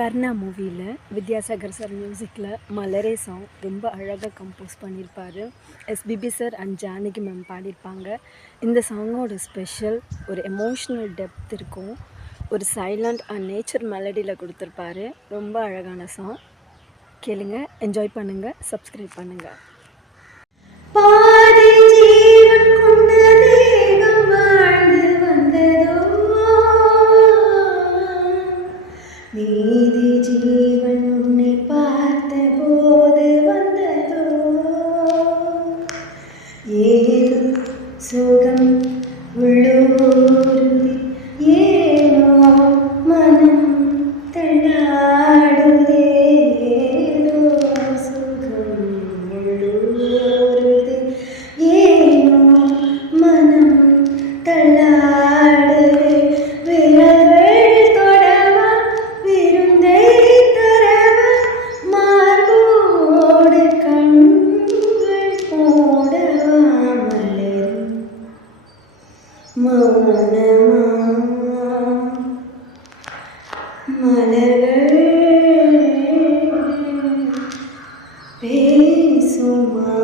கர்ணா மூவியில் வித்யாசாகர் சார் மியூசிக்கில் மலரே சாங் ரொம்ப அழகாக கம்போஸ் பண்ணியிருப்பார். SPB sir and Janaki ma'am பாடியிருப்பாங்க. இந்த சாங்கோட ஸ்பெஷல் ஒரு எமோஷ்னல் டெப்த் இருக்கும். ஒரு சைலண்ட் அண்ட் நேச்சர் மெலடியில் கொடுத்துருப்பாரு. ரொம்ப அழகான சாங். கேளுங்க, என்ஜாய் பண்ணுங்கள், சப்ஸ்கிரைப் பண்ணுங்கள். பாதி ஜீவன் கொண்ட தேகம் வாழ்ந்து வந்ததோ, மீதி ஜீவன் உன்னை பார்த்த போது வந்ததோ, ஏதோ சுகம் உள்ளூருதி, ஏனோ மனம் தள்ளாடுதே, ஏதோ சுகம் உள்ளூருதி, ஏனோ மனம் தள்ளாடுதே, விரல்கள் தொடவா விருந்தை தரவா, மார்போடு கண்கள் போடவா, மலரும் மௌனமா மலர்கள் பேசுமா.